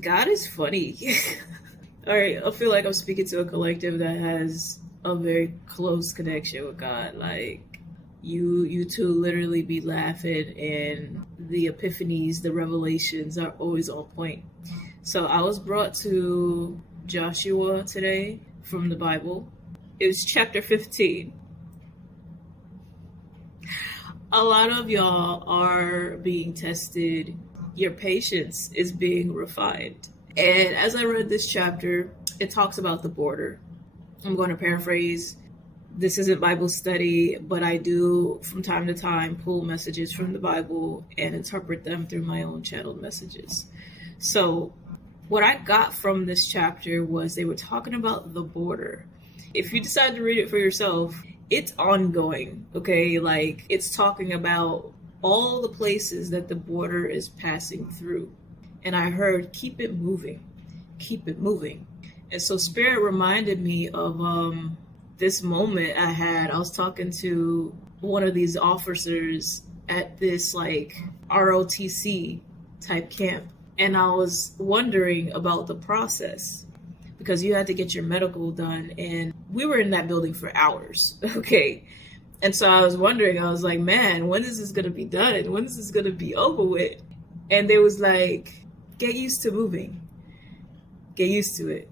God is funny. All right, I feel like I'm speaking to a collective that has a very close connection with God. Like you two literally be laughing, and the epiphanies, the revelations are always on point. So I was brought to Joshua today from the Bible. It was chapter 15. A lot of y'all are being tested. Your patience is being refined. And as I read this chapter, it talks about the border. I'm going to paraphrase. This isn't Bible study, but I do from time to time pull messages from the Bible and interpret them through my own channeled messages. So what I got from this chapter was they were talking about the border. If you decide to read it for yourself, it's ongoing, okay? Like, it's talking about all the places that the border is passing through. And I heard, keep it moving, keep it moving. And so Spirit reminded me of this moment I had. I was talking to one of these officers at this like ROTC type camp. And I was wondering about the process, because you had to get your medical done, and we were in that building for hours, okay? And so I was wondering, I was like, man, when is this going to be done? When is this going to be over with? And they was like, get used to moving. Get used to it.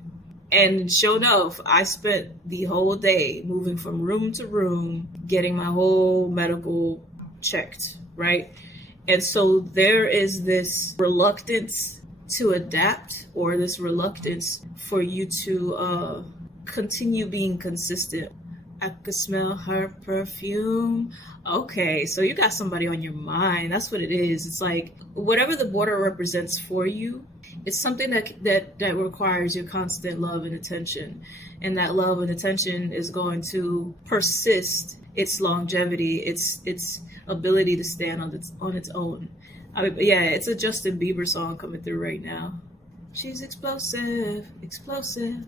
And sure enough, I spent the whole day moving from room to room, getting my whole medical checked, right? And so there is this reluctance to adapt, or this reluctance for you to continue being consistent. I could smell her perfume. Okay, so you got somebody on your mind. That's what it is. It's like whatever the border represents for you, it's something that requires your constant love and attention. And that love and attention is going to persist, its longevity, its ability to stand on its own. I mean, yeah, it's a Justin Bieber song coming through right now. She's explosive, explosive.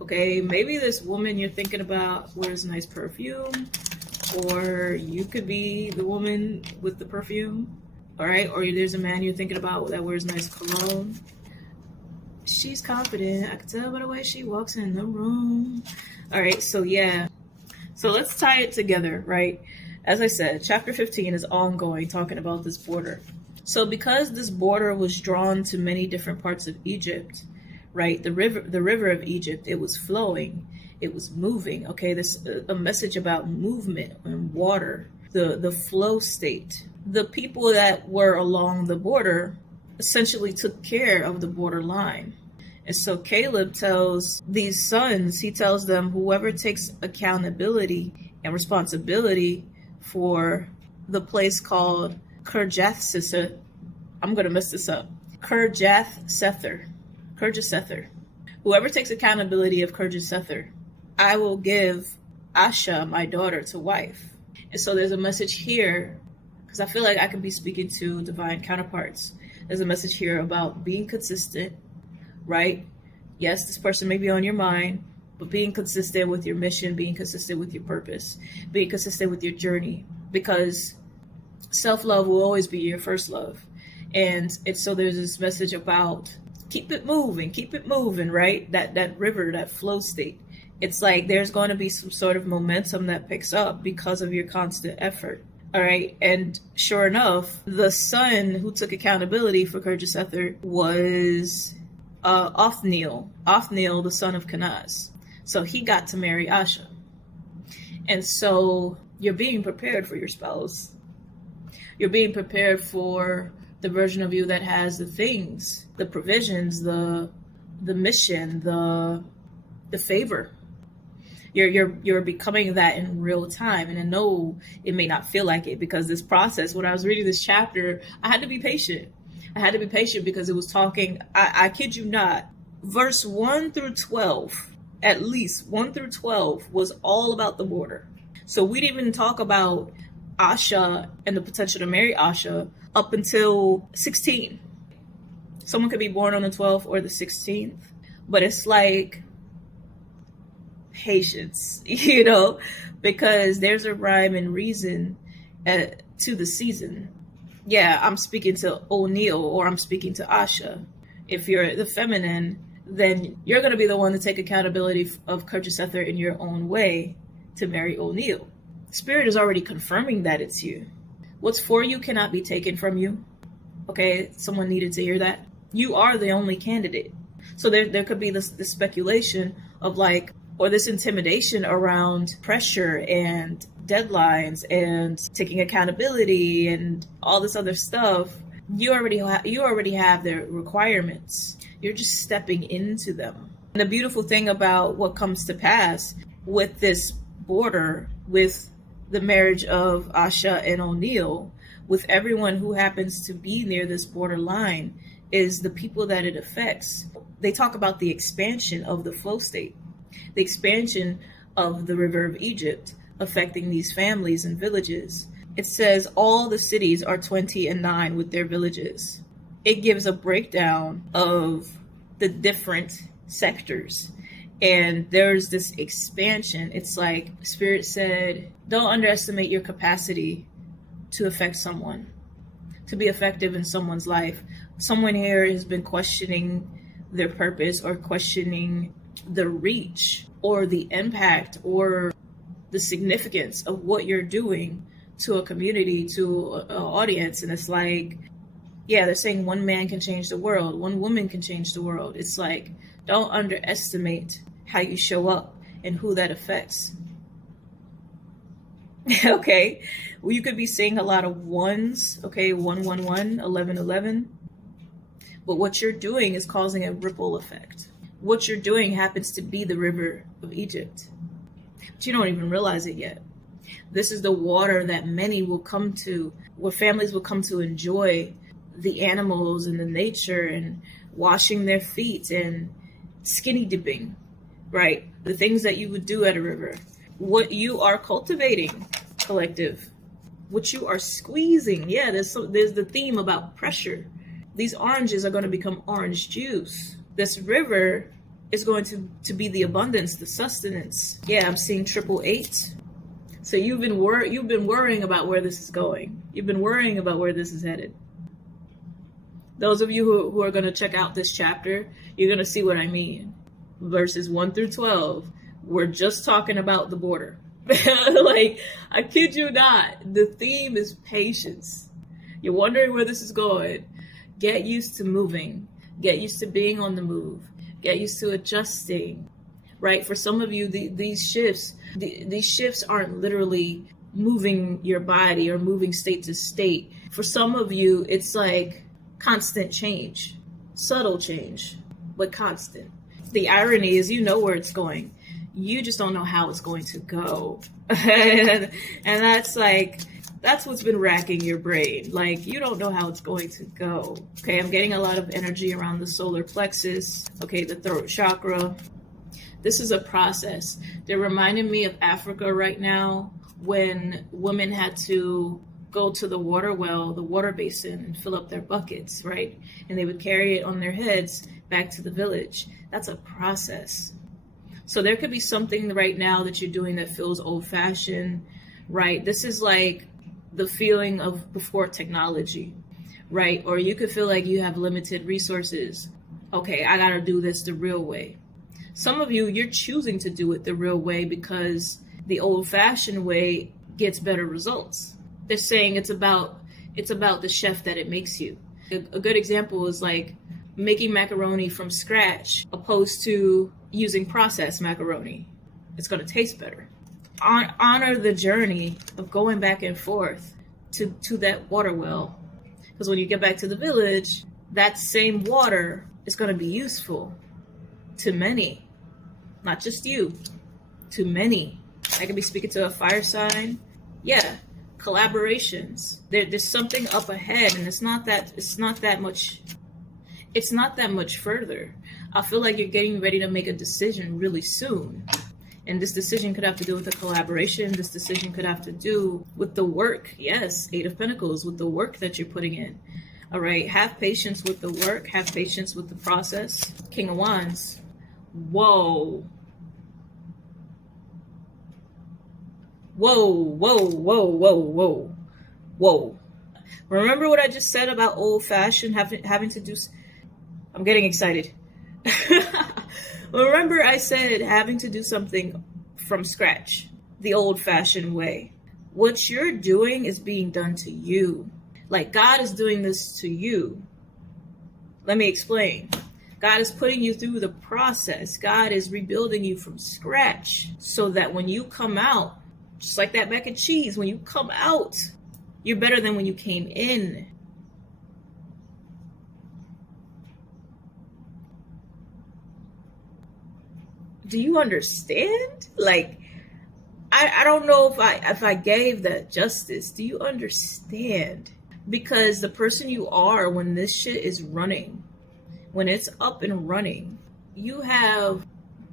Okay, maybe this woman you're thinking about wears nice perfume, or you could be the woman with the perfume, all right? Or there's a man you're thinking about that wears nice cologne. She's confident. I can tell by the way she walks in the room. All right, so yeah. So let's tie it together, right? As I said, chapter 15 is ongoing, talking about this border. So because this border was drawn to many different parts of Egypt, right? The river of Egypt, it was flowing, it was moving. Okay, this a message about movement and water, the flow state. The people that were along the border essentially took care of the border line. And so Caleb tells these sons, he tells them, whoever takes accountability and responsibility for the place called Kirjathsepher, I'm going to mess this up, Kirjathsepher. Whoever takes accountability of Kirjathsepher, I will give Asha, my daughter, to wife. And so there's a message here, because I feel like I can be speaking to divine counterparts. There's a message here about being consistent, right? Yes, this person may be on your mind, but being consistent with your mission, being consistent with your purpose, being consistent with your journey, because self-love will always be your first love. And so there's this message about keep it moving, right? That river, that flow state. It's like there's going to be some sort of momentum that picks up because of your constant effort. All right. And sure enough, the son who took accountability for Kirjathsepher was Othniel, the son of Kenaz. So he got to marry Asha. And so you're being prepared for your spouse. You're being prepared for the version of you that has the things, the provisions, the mission, the favor. You're becoming that in real time. And I know it may not feel like it, because this process, when I was reading this chapter, I had to be patient. I had to be patient because it was talking, I kid you not, verse 1 through 12, at least 1 through 12 was all about the border. So we didn't even talk about Asha and the potential to marry Asha up until 16. Someone could be born on the 12th or the 16th, but it's like patience, because there's a rhyme and reason to the season. Yeah, I'm speaking to O'Neill, or I'm speaking to Asha. If you're the feminine, then you're going to be the one to take accountability of kirjathsepher in your own way to marry O'Neill. Spirit is already confirming that it's you. What's for you cannot be taken from you. Okay, someone needed to hear that. You are the only candidate. So there could be this speculation of like, or this intimidation around pressure and deadlines and taking accountability and all this other stuff. You already have the requirements. You're just stepping into them. And the beautiful thing about what comes to pass with this border, with the marriage of Asha and O'Neill, with everyone who happens to be near this borderline, is the people that it affects. They talk about the expansion of the flow state, the expansion of the river of Egypt affecting these families and villages. It says all the cities are 20 and 9 with their villages. It gives a breakdown of the different sectors. And there's this expansion. It's like Spirit said, don't underestimate your capacity to affect someone, to be effective in someone's life. Someone here has been questioning their purpose or questioning the reach or the impact or the significance of what you're doing to a community, to an audience. And it's like, yeah, they're saying one man can change the world, one woman can change the world. It's like, don't underestimate how you show up and who that affects. Okay, well, you could be seeing a lot of ones, okay, 111, 1111. But what you're doing is causing a ripple effect. What you're doing happens to be the river of Egypt, but you don't even realize it yet. This is the water that many will come to, where families will come to enjoy the animals and the nature and washing their feet and skinny dipping, right? The things that you would do at a river. What you are cultivating, collective, what you are squeezing. Yeah, there's the theme about pressure. These oranges are going to become orange juice. This river is going to be the abundance, the sustenance. Yeah, I'm seeing 888. So you've been worrying about where this is going. You've been worrying about where this is headed. Those of you who are going to check out this chapter, you're going to see what I mean. Verses 1 through 12, we're just talking about the border. Like, I kid you not, the theme is patience. You're wondering where this is going. Get used to moving. Get used to being on the move. Get used to adjusting, right? For some of you, these shifts aren't literally moving your body or moving state to state. For some of you, it's like constant change, subtle change, but constant. The irony is, you know where it's going. You just don't know how it's going to go. And that's what's been racking your brain. Like, you don't know how it's going to go. Okay, I'm getting a lot of energy around the solar plexus. Okay, the throat chakra. This is a process. They're reminding me of Africa right now, when women had to go to the water well, the water basin, and fill up their buckets, right? And they would carry it on their heads back to the village. That's a process. So there could be something right now that you're doing that feels old-fashioned, right? This is like the feeling of before technology, right? Or you could feel like you have limited resources. Okay, I gotta do this the real way. Some of you, you're choosing to do it the real way because the old-fashioned way gets better results. They're saying it's about the chef that it makes you. A good example is like making macaroni from scratch opposed to using processed macaroni. It's going to taste better. Honor the journey of going back and forth to that water well. Because when you get back to the village, that same water is going to be useful to many. Not just you, to many. I could be speaking to a fire sign. Yeah, collaborations. There's something up ahead, and it's not that much further. I feel like you're getting ready to make a decision really soon. And this decision could have to do with a collaboration. This decision could have to do with the work. Yes, 8 of Pentacles, with the work that you're putting in. All right, have patience with the work. Have patience with the process. King of Wands. Whoa. Whoa, whoa, whoa, whoa, whoa, whoa. Remember what I just said about old-fashioned having to do... I'm getting excited. Remember I said having to do something from scratch, the old-fashioned way. What you're doing is being done to you. Like God is doing this to you. Let me explain. God is putting you through the process. God is rebuilding you from scratch so that when you come out, just like that mac and cheese, when you come out, you're better than when you came in. Do you understand? Like, I don't know if I gave that justice. Do you understand? Because the person you are when this shit is running, when it's up and running, you have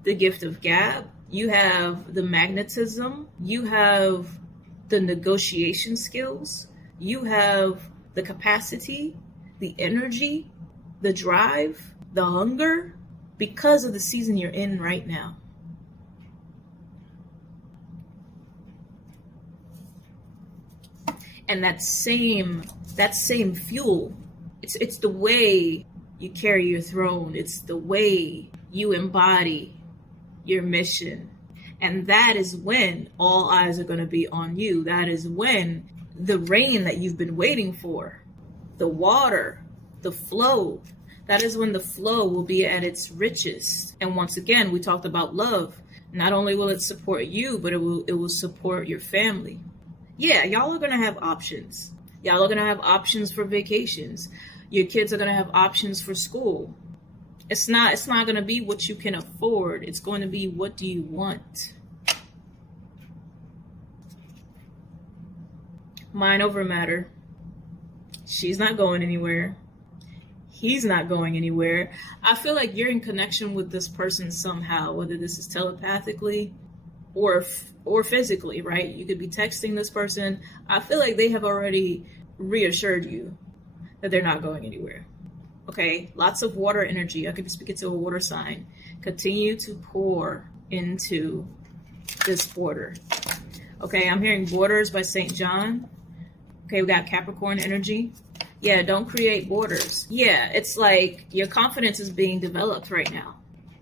the gift of gab, you have the magnetism, you have the negotiation skills, you have the capacity, the energy, the drive, the hunger, because of the season you're in right now. And that same fuel, it's the way you carry your throne. It's the way you embody your mission. And that is when all eyes are going to be on you. That is when the rain that you've been waiting for, the water, the flow, that is when the flow will be at its richest. And once again, we talked about love. Not only will it support you, but it will support your family. Yeah, y'all are going to have options. Y'all are going to have options for vacations. Your kids are going to have options for school. It's not going to be what you can afford. It's going to be, what do you want? Mind over matter. She's not going anywhere. He's not going anywhere. I feel like you're in connection with this person somehow, whether this is telepathically or physically, right? You could be texting this person. I feel like they have already reassured you that they're not going anywhere. Okay, lots of water energy. I could be speaking to a water sign. Continue to pour into this border. Okay, I'm hearing Borders by St. John. Okay, we got Capricorn energy. Yeah, don't create borders. Yeah, it's like your confidence is being developed right now.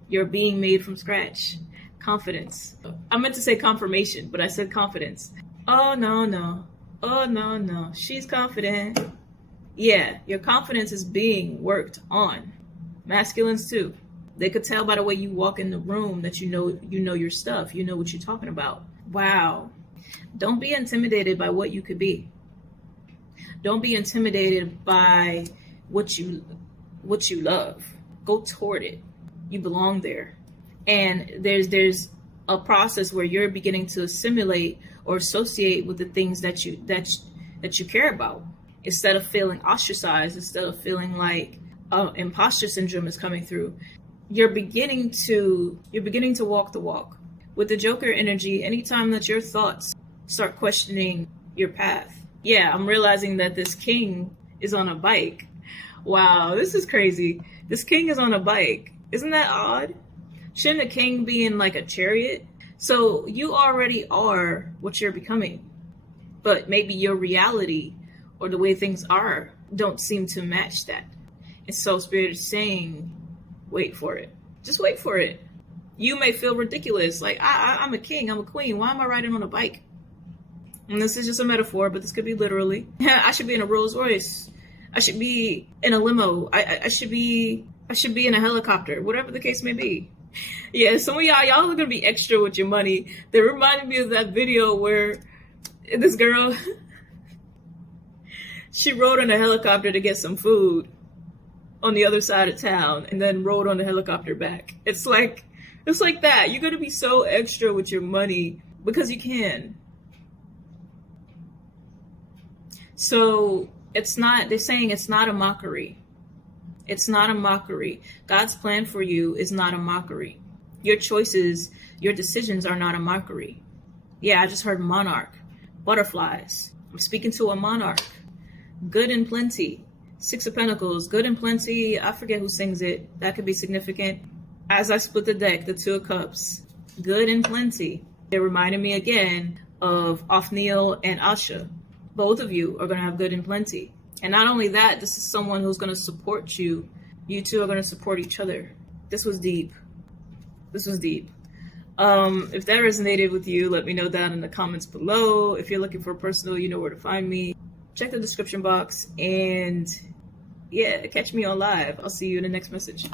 You're being made from scratch. Confidence. I meant to say confirmation, but I said confidence. Oh, no. Oh, no. She's confident. Yeah, your confidence is being worked on. Masculines too. They could tell by the way you walk in the room that you know your stuff. You know what you're talking about. Wow. Don't be intimidated by what you could be. Don't be intimidated by what you love. Go toward it. You belong there. And there's a process where you're beginning to assimilate or associate with the things that you care about. Instead of feeling ostracized, instead of feeling like imposter syndrome is coming through, you're beginning to walk the walk. With the Joker energy, anytime that your thoughts start questioning your path. Yeah, I'm realizing that this king is on a bike. Wow, this is crazy. This king is on a bike. Isn't that odd? Shouldn't a king be in like a chariot? So you already are what you're becoming. But maybe your reality or the way things are don't seem to match that. And so Spirit is saying, wait for it. Just wait for it. You may feel ridiculous. Like, I'm a king, I'm a queen. Why am I riding on a bike? And this is just a metaphor, but this could be literally. I should be in a Rolls Royce. I should be in a limo. I should be in a helicopter, whatever the case may be. Yeah, some of y'all are gonna be extra with your money. They reminded me of that video where this girl, she rode on a helicopter to get some food on the other side of town and then rode on the helicopter back. It's like that. You're gonna be so extra with your money because you can. So they're saying it's not a mockery. It's not a mockery. God's plan for you is not a mockery. Your choices, your decisions are not a mockery. Yeah, I just heard monarch. Butterflies. I'm speaking to a monarch. Good and plenty. Six of Pentacles. Good and plenty. I forget who sings it. That could be significant. As I split the deck, the Two of Cups. Good and plenty. It reminded me again of Othniel and Asha. Both of you are going to have good and plenty. And not only that, this is someone who's going to support you You two are going to support each other. This was deep. This was deep. If that resonated with you, let me know down in the comments below. If you're looking for a personal, you know where to find me. Check the description box, and yeah, catch me on live. I'll see you in the next message.